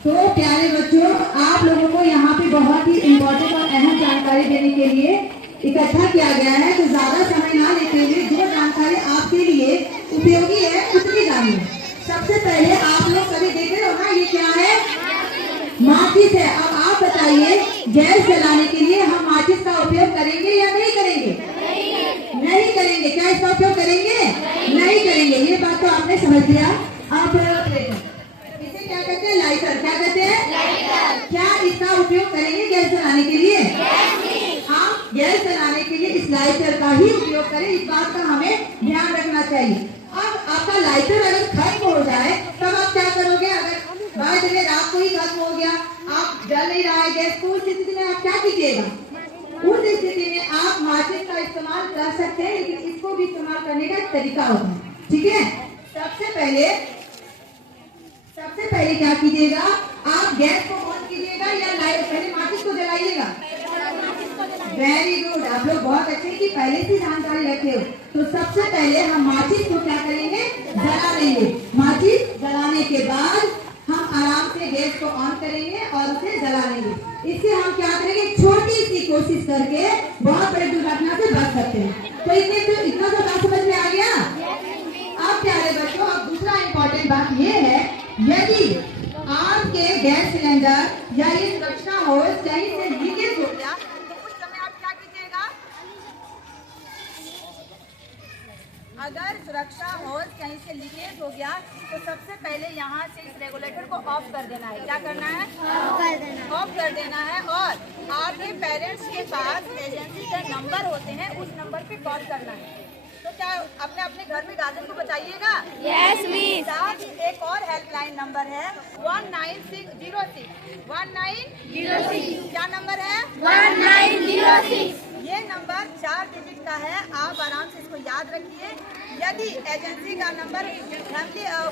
तो प्यारे बच्चों, आप लोगों को यहाँ पे बहुत ही इम्पोर्टेंट और अहम जानकारी देने के लिए इकट्ठा किया गया है। तो ज्यादा समय ना लेते हुए जो जानकारी आपके लिए उपयोगी है उतनी जानिए। सबसे पहले आप लोग सभी देख रहे हो ना, ये क्या है? माचिस है। अब आप बताइए, गैस जलाने के लिए हम माचिस का उपयोग करेंगे या नहीं करेंगे? नहीं करेंगे। क्या इसका उपयोग करेंगे? नहीं करेंगे। ये बात तो आपने समझ लिया। आप इसे क्या कहते हैं? लाइटर। क्या कहते हैं? लाइटर। क्या इसका उपयोग करेंगे गैस जलाने के लिए? हम गैस जलाने के लिए इस लाइटर का ही उपयोग करें, इस बात का हमें ध्यान रखना चाहिए। अब आपका लाइटर अगर खत्म हो जाए तब आप क्या करोगे? अगर बाय द वे रात को ही खत्म हो गया, आप जल नहीं रहा है गैस, तो उस स्थिति में आप क्या कीजिएगा? उस स्थिति में आप माचिस का इस्तेमाल कर सकते हैं, लेकिन इसको भी इस्तेमाल करने का एक तरीका होता है। ठीक है? सबसे पहले क्या कीजिएगा? आप गैस को ऑन कीजिएगा या लाइट, पहले माचिस को जलाइएगा। वेरी गुड, आप लोग बहुत अच्छे कि पहले से जानकारी रखे हो। तो सबसे पहले हम माचिस को क्या करेंगे? जला लेंगे। माचिस जलाने के बाद हम आराम से गैस को ऑन करेंगे और उसे जला लेंगे। इससे हम क्या करेंगे? छोटी सी कोशिश करके बहुत बड़ी दुर्घटना से बच सकते हैं। तो इतना तो बात समझ में आ गया। अब प्यारे बच्चों, अब दूसरा इम्पोर्टेंट बात ये है, यदि आपके गैस सिलेंडर या ये सुरक्षा होस कहीं से लीकेज हो गया तो उस समय आप क्या कीजिएगा? अगर सुरक्षा होस कहीं से लीकेज हो गया तो सबसे पहले यहाँ से इस रेगुलेटर को ऑफ कर देना है। क्या करना है? ऑफ कर देना है। और आपके पेरेंट्स के पास एजेंसी का नंबर होते हैं, उस नंबर पे कॉल करना है। तो क्या अपने अपने घर में गार्जियन को बताइएगा? Yes miss. साथ एक और हेल्पलाइन नंबर है 1906। 1906 क्या नंबर है? 1906। ये नंबर 4 डिजिट का है, आप आराम से इसको याद रखिए। यदि एजेंसी का नंबर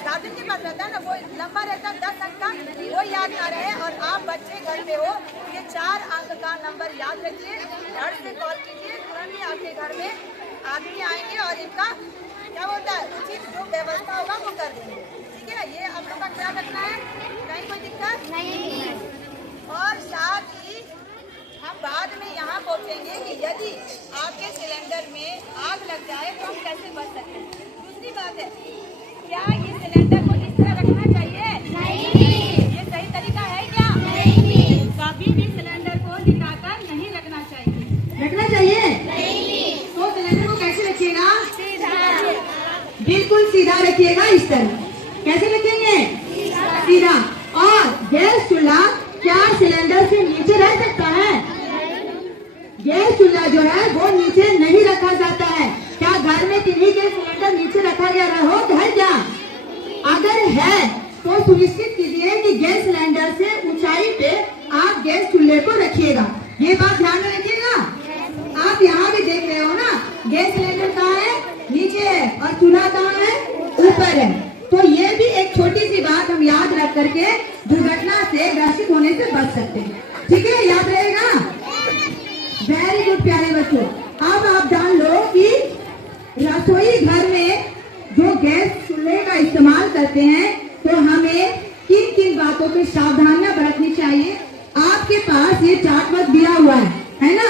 गार्जियन के पास रहता है ना, वो नंबर रहता है 10 अंक का, वो याद ना रहे और आप बच्चे घर पे हो, ये 4 अंक का नंबर याद रखिए। घर से कॉल कीजिए, तुरंत ही आपके घर में आदमी आएंगे और इनका क्या होता है, उचित जो व्यवस्था होगा वो कर देंगे। ठीक है? ये आप लोग का ख्याल रखना है, कहीं कोई दिक्कत नहीं। और साथ ही हम बाद में यहाँ पहुँचेंगे कि यदि आपके सिलेंडर में आग लग जाए तो हम कैसे बच सकते हैं। दूसरी बात है, क्या ये सिलेंडर को इस तरह रखना चाहिए? नहीं। ये सही तरीका है क्या? नहीं। कभी भी सिलेंडर को लिटाकर नहीं रखना चाहिए। रखना चाहिए? नहीं। तो सिलेंडर को कैसे रखिएगा? सीधा। बिल्कुल सीधा रखिएगा। इस तरह कैसे रखेंगे? सीधा। और गैस चूल्हा क्या सिलेंडर से नीचे रह सकता है? गैस चूल्हा जो है वो नीचे नहीं रखा जाता है। क्या घर में किन्हीं के सिलेंडर नीचे रखा गया हो है क्या? अगर है तो सुनिश्चित कीजिए कि गैस सिलेंडर से ऊंचाई पे आप गैस चूल्हे को रखिएगा। ये बात ध्यान में रखिएगा। आप यहाँ भी देख रहे हो ना, गैस सिलेंडर कहाँ है? नीचे है और चूल्हा कहाँ है? ऊपर है। तो ये भी एक छोटी सी बात हम याद रख करके दुर्घटना से ग्रसित होने से बच सकते हैं। ठीक है? याद रहेगा। वेरी गुड प्यारे बच्चों, अब आप जान लो कि रसोई घर में जो गैस चूल्हे का इस्तेमाल करते हैं तो हमें किन किन बातों की सावधानियां बरतनी चाहिए। आपके पास ये चार्ट वर्क दिया हुआ है ना?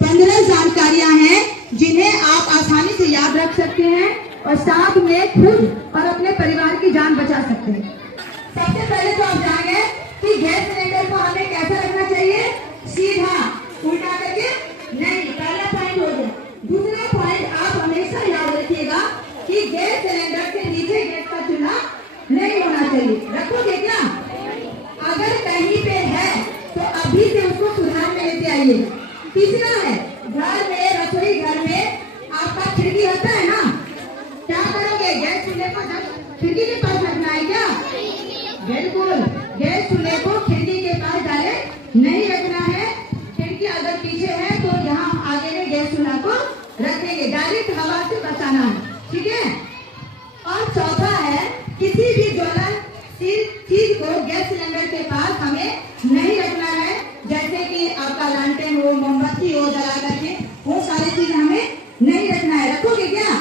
15 जानकारियां हैं जिन्हें आप आसानी से याद रख सकते हैं और साथ में खुद और अपने परिवार की जान बचा सकते हैं। सबसे पहले तो आप जानेंगे कि गैस सिलेंडर को हमें कैसा रखना चाहिए? सीधा, उल्टा करके नहीं। पहला पॉइंट हो गया। दूसरा पॉइंट आप हमेशा याद रखिएगा कि गैस सिलेंडर से नीचे गैस का चूल्हा नहीं होना चाहिए। रखोगे क्या? अगर कहीं पे है तो अभी से उसको सुधार में लेते आइए। तीसरा है, घर में, रसोई घर में आपका खिड़की होता है ना, क्या करोगे? गैस चूल्हे को खिड़की के पास रखना है क्या? बिल्कुल, गैस चूल्हे को खिड़की के पास डायरेक्ट नहीं रखना है। खिड़की अगर पीछे है तो यहाँ आगे में गैस चूल्हा को रखेंगे, डायरेक्ट हवा से बचाना है। ठीक है? और चौथा है, किसी भी ज्वलनशील चीज को गैस सिलेंडर के पास हमें नहीं रखना है। जैसे कि आपका लालटेन हो, मोमबत्ती हो जला करके, वो सारी चीज हमें नहीं रखना है। रखोगे क्या?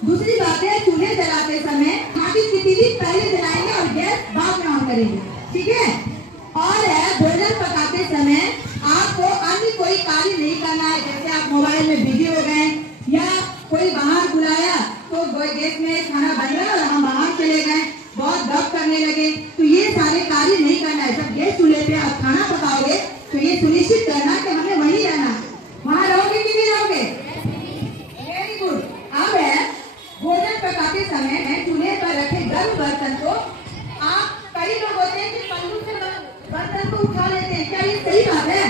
दूसरी बात है, चूल्हे जलाते समय माचिस की तीली पहले जलाएंगे और गैस करेंगे, ठीक है। और है भोजन पकाते समय आपको अन्य कोई कार्य नहीं करना है, जैसे आप मोबाइल में बिजी हो गए या कोई बाहर बुलाया तो गैस में खाना बन रहा है और हम बाहर चले गए, बहुत गप करने लगे, तो ये सारे कार्य नहीं करना है। जब गैस चूल्हे पे आप खाना पकाओगे तो ये सुनिश्चित करना कि हमें वहीं रहना, वहाँ रहोगे कि नहीं रहोगे। Very good. अब है भोजन पकाते समय चूल्हे पर रखे गर्म बर्तन को आप, कई लोग होते हैं कि पल्लू से बर्तन को उठा लेते हैं, क्या ये सही बात है?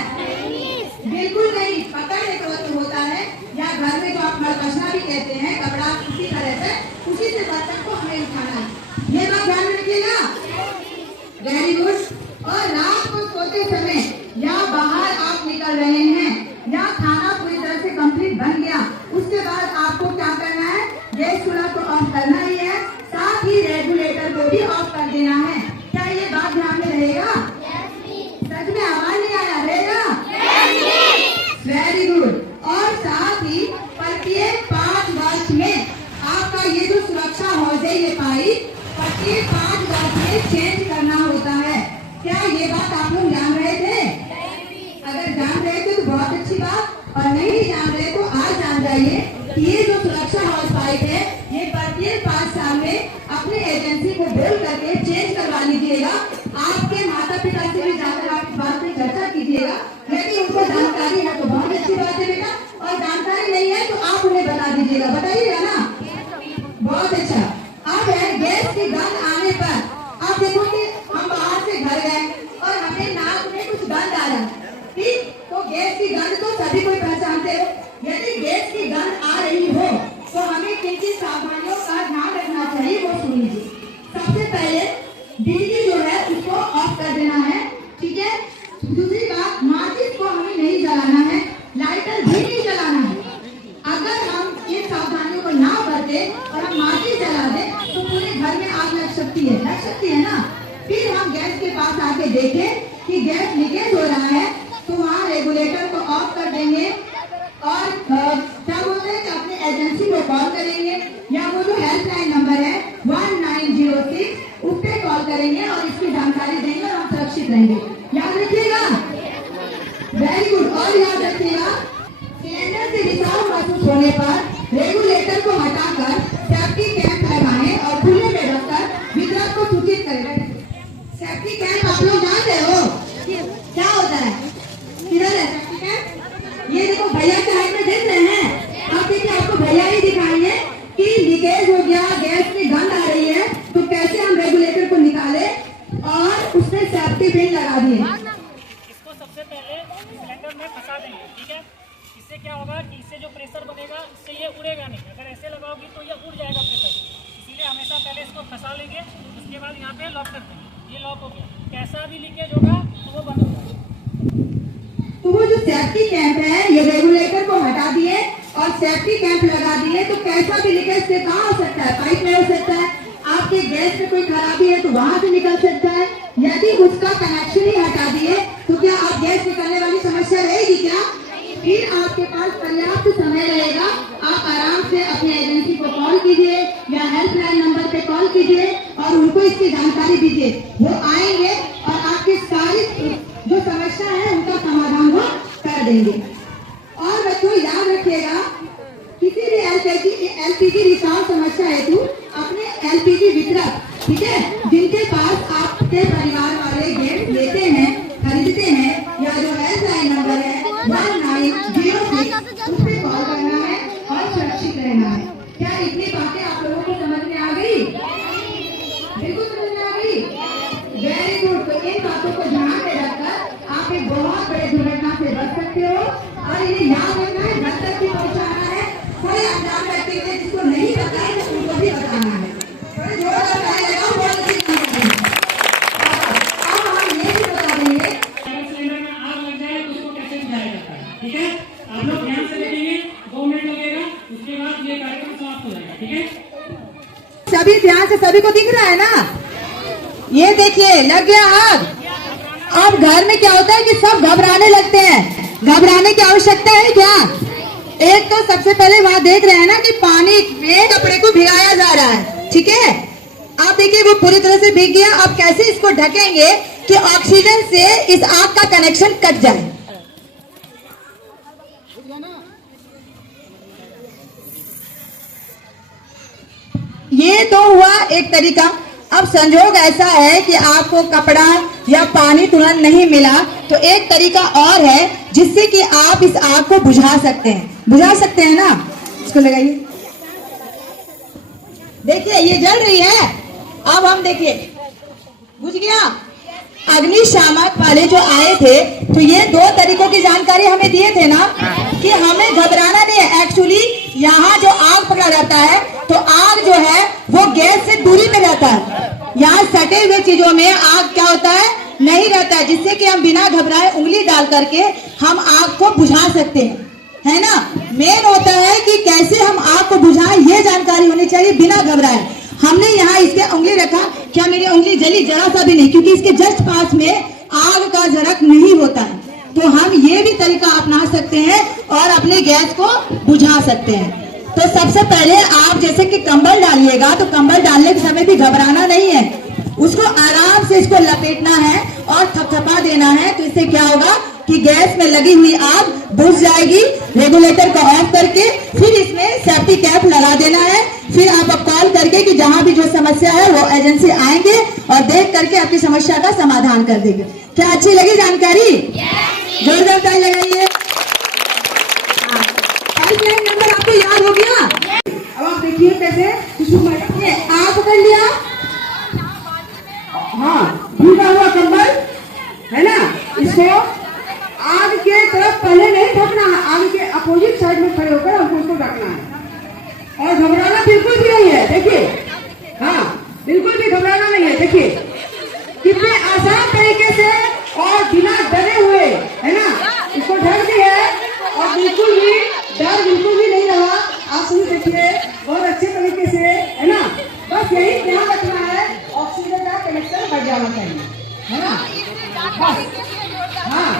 बिल्कुल नहीं। पकड़ एक वक्त होता है, या घर में जो आप मरकशना भी कहते हैं, कपड़ा उसी तरह से उसी से बर्तन को हमें उठाना है, ये बात ध्यान रखिएगा। Very good. और रात को सोते समय या बाहर आप निकल रहे हैं या खाना पूरी तरह से कंप्लीट बन गया, उसके बाद आपको क्या करना है, गैस चूल्हा को ऑफ करना ही है, साथ ही रेगुलेटर को भी ऑफ कर देना है। क्या ये बात ध्यान में रहेगा? सच में आवाज नहीं आया, रहेगा? Very good. और साथ ही प्रत्येक 5 वर्ष में आपका ये जो सुरक्षा हौज है, ये पाइप प्रत्येक 5 वर्ष में चेंज करना होता है। क्या ये बात आप लोग जान रहे थे? अगर जान रहे थे तो बहुत अच्छी बात, और नहीं जान रहे तो आज जान जाइए कि ये जो सुरक्षा हौज पाइप है, ये प्रत्येक 5 साल में अपने एजेंसी को बोल करके चेंज करवा लीजिएगा। आपके माता पिता से भी जाकर आप इस बात पे चर्चा कीजिएगा, यदि उनको जानकारी है तो बहुत अच्छी बात है बेटा, और जानकारी नहीं है तो आप उन्हें बता दीजिएगा, बताइएगा ना, बहुत अच्छा। अब है गैस की गंध आने पर आप देखो कि हम बाहर से घर गए और हमें नाक में कुछ गंध आया, ठीक, तो गैस की गंध तो सभी कोई पहचानते हो। यदि गैस की गंध आ रही हो तो हमें किन किन सावधानियों का ध्यान रखना चाहिए, वो सुन लीजिए। सबसे पहले बिजली जो है उसको ऑफ कर देना है, ठीक है। दूसरी बात, माचिस को हमें नहीं जलाना है, लाइटर भी नहीं जलाना है। अगर हम इन सावधानियों को ना बरते और हम माचिस जला दें तो पूरे घर में आग लग सकती है ना। फिर हम गैस के पास आके देखें कि गैस लीकेज हो रहा है तो वहाँ रेगुलेटर को ऑफ कर देंगे और क्या बोलते हैं कि अपने एजेंसी को कॉल करेंगे, या वो जो हेल्पलाइन नंबर है 1906 उस पे कॉल करेंगे और इसकी जानकारी देंगे और हम सुरक्षित रहेंगे। याद रखिएगा। Very good. और याद रखिएगा, सिलेंडर से रिसाव महसूस होने पर रेगुलेटर को हटाकर सेफ्टी कैप लगाएं और खुले में रखकर वितरक को सूचित करें। सेफ्टी कैप आप लोग जानते हो क्या होता है? किधर है सेफ्टी कैप? ये देखो भैया के हाथ में देख रहे हैं आप, देखिए आपको भैया ही दिखाएंगे कि लीकेज हो गया, गैस की गंध आ रही है, तो कैसे हम रेगुलेटर को निकाले और उसमें सेफ्टी पिन लगा दिए। इसको सबसे पहले सिलेंडर में फंसा देंगे, ठीक है। इससे क्या होगा कि इससे जो प्रेशर बनेगा इससे ये उड़ेगा नहीं, अगर ऐसे लगाओगी तो ये उड़ जाएगा प्रेशर, इसीलिए हमेशा पहले इसको फंसा लेंगे, उसके बाद यहाँ पे लॉक कर देंगे। ये लॉक हो गया, कैसा भी लीकेज होगा तो वो बंद होगा। तो वो जो सेफ्टी कैप है, ये रेगुलेटर को हटा दिए और सेफ्टी कैप लगा दिए, तो कैसा भी लीकेज से कहाँ हो सकता है? पाइप में हो सकता है, आपके गैस में कोई खराबी है तो वहां से निकल सकता है। यदि उसका कनेक्शन ही हटा दिए तो क्या आप गैस निकलने वाली समस्या रहेगी क्या? फिर आपके पास पर्याप्त समय रहेगा, आप आराम से अपने एजेंसी को कॉल कीजिए या हेल्पलाइन नंबर पे कॉल कीजिए और उनको इसकी जानकारी दीजिए। वो आएंगे और आपकी सारी जो समस्या है उनका समाधान वो कर देंगे। और बच्चों याद रखिएगा, किसी भी एलपीजी रिसाव समस्या हेतु अपने एलपीजी वितरक, ठीक है, जिनके पास आपके परिवार वाले गैस लेते हैं, खरीदते हैं, या जो हेल्पलाइन नंबर है 1906 उस पे कॉल करना है और सुरक्षित रहना है। क्या इतनी बातें आप लोगों को समझ में आ गई? बिल्कुल समझ में आ गई। Very good. तो इन बातों को ध्यान में रखकर आप एक बहुत बड़े दुर्घटना से बच सकते हो, और ये याद रखना है घर तक भी पहुँचाना है। कोई अनजान व्यक्ति है जिसको नहीं पता है तो उनको भी बताना है। थोड़े जोर से ताली लगाओ, बहुत अच्छी चीज है। अब हम ये भी बता देंगे सिलेंडर में आग लग जाए तो उसको कैसे बुझाया जाता है, ठीक है। आप लोग ध्यान से देखेंगे, 2 मिनट लगेगा, उसके बाद ये कार्यक्रम समाप्त हो जाएगा, ठीक है। सभी ध्यान से, सभी को दिख रहा है ना? ये देखिए लग गया आग। अब घर में क्या होता है कि सब घबराने लगते हैं, घबराने की आवश्यकता है क्या? एक तो सबसे पहले वहां देख रहे हैं ना कि पानी में कपड़े को भिगाया जा रहा है, ठीक है। आप देखिए वो पूरी तरह से भीग गया। अब कैसे इसको ढकेंगे कि ऑक्सीजन से इस आग का कनेक्शन कट जाए। ये तो हुआ एक तरीका। अब संजोग ऐसा है कि आपको कपड़ा या पानी तुरंत नहीं मिला, तो एक तरीका और है जिससे कि आप इस आग को बुझा सकते हैं। बुझा सकते हैं ना? इसको लगाइए, देखिए ये जल रही है। अब हम देखिए, बुझ गया। अग्निशामक वाले जो आए थे तो ये 2 तरीकों की जानकारी हमें दिए थे ना कि हमें घबराना नहीं है। एक्चुअली यहाँ जो आग पकड़ा जाता है तो आग जो है वो गैस से दूरी पे रहता है। यहाँ सटे हुए चीजों में आग क्या होता है, नहीं रहता है, जिससे कि हम बिना घबराए उंगली डाल करके हम आग को बुझा सकते हैं, है ना। मेन होता है कि कैसे हम आग को बुझाएं, ये जानकारी होनी चाहिए बिना घबराए। हमने यहाँ इसके उंगली रखा, क्या मेरी उंगली जली? जरा सा भी नहीं, क्योंकि इसके जस्ट पास में आग का झरक नहीं होता है। तो हम ये भी तरीका अपना सकते हैं और अपने गैस को बुझा सकते हैं। तो सबसे पहले आप जैसे कि कंबल डालिएगा, तो कंबल डालने के समय भी घबराना नहीं है, उसको आराम से इसको लपेटना है और थपथपा देना है। तो इससे क्या होगा कि गैस में लगी हुई आग बुझ जाएगी। रेगुलेटर को ऑफ करके फिर इसमें सेफ्टी कैप लगा देना है। फिर आप कॉल करके कि जहां भी जो समस्या है वो एजेंसी आएंगे और देख करके आपकी समस्या का समाधान कर देंगे। क्या अच्छी लगी जानकारी? जोरदार ताली लगाइए। पाइपलाइन नंबर आपको याद हो गया? अब आप देखिए कैसे आग पकड़ लिया, हाँ, भीगा हुआ कंबल है ना, इसको आग के तरफ पहले नहीं ढकना है, आग के अपोजिट साइड में खड़े होकर हमको उसको ढकना है और घबराना बिल्कुल भी नहीं है। देखिए, हाँ, बिल्कुल भी घबराना नहीं है। देखिए कितने आसान तरीके से और बिना डरे हुए, है ना, इसको ढक दी है और बिल्कुल भी डर बिल्कुल भी नहीं रहा। आप सुन देखिए बहुत अच्छे तरीके से, है ना। बस यही ध्यान रखना है, ऑक्सीजन का कनेक्शन हट जाना चाहिए, है ना। हाँ,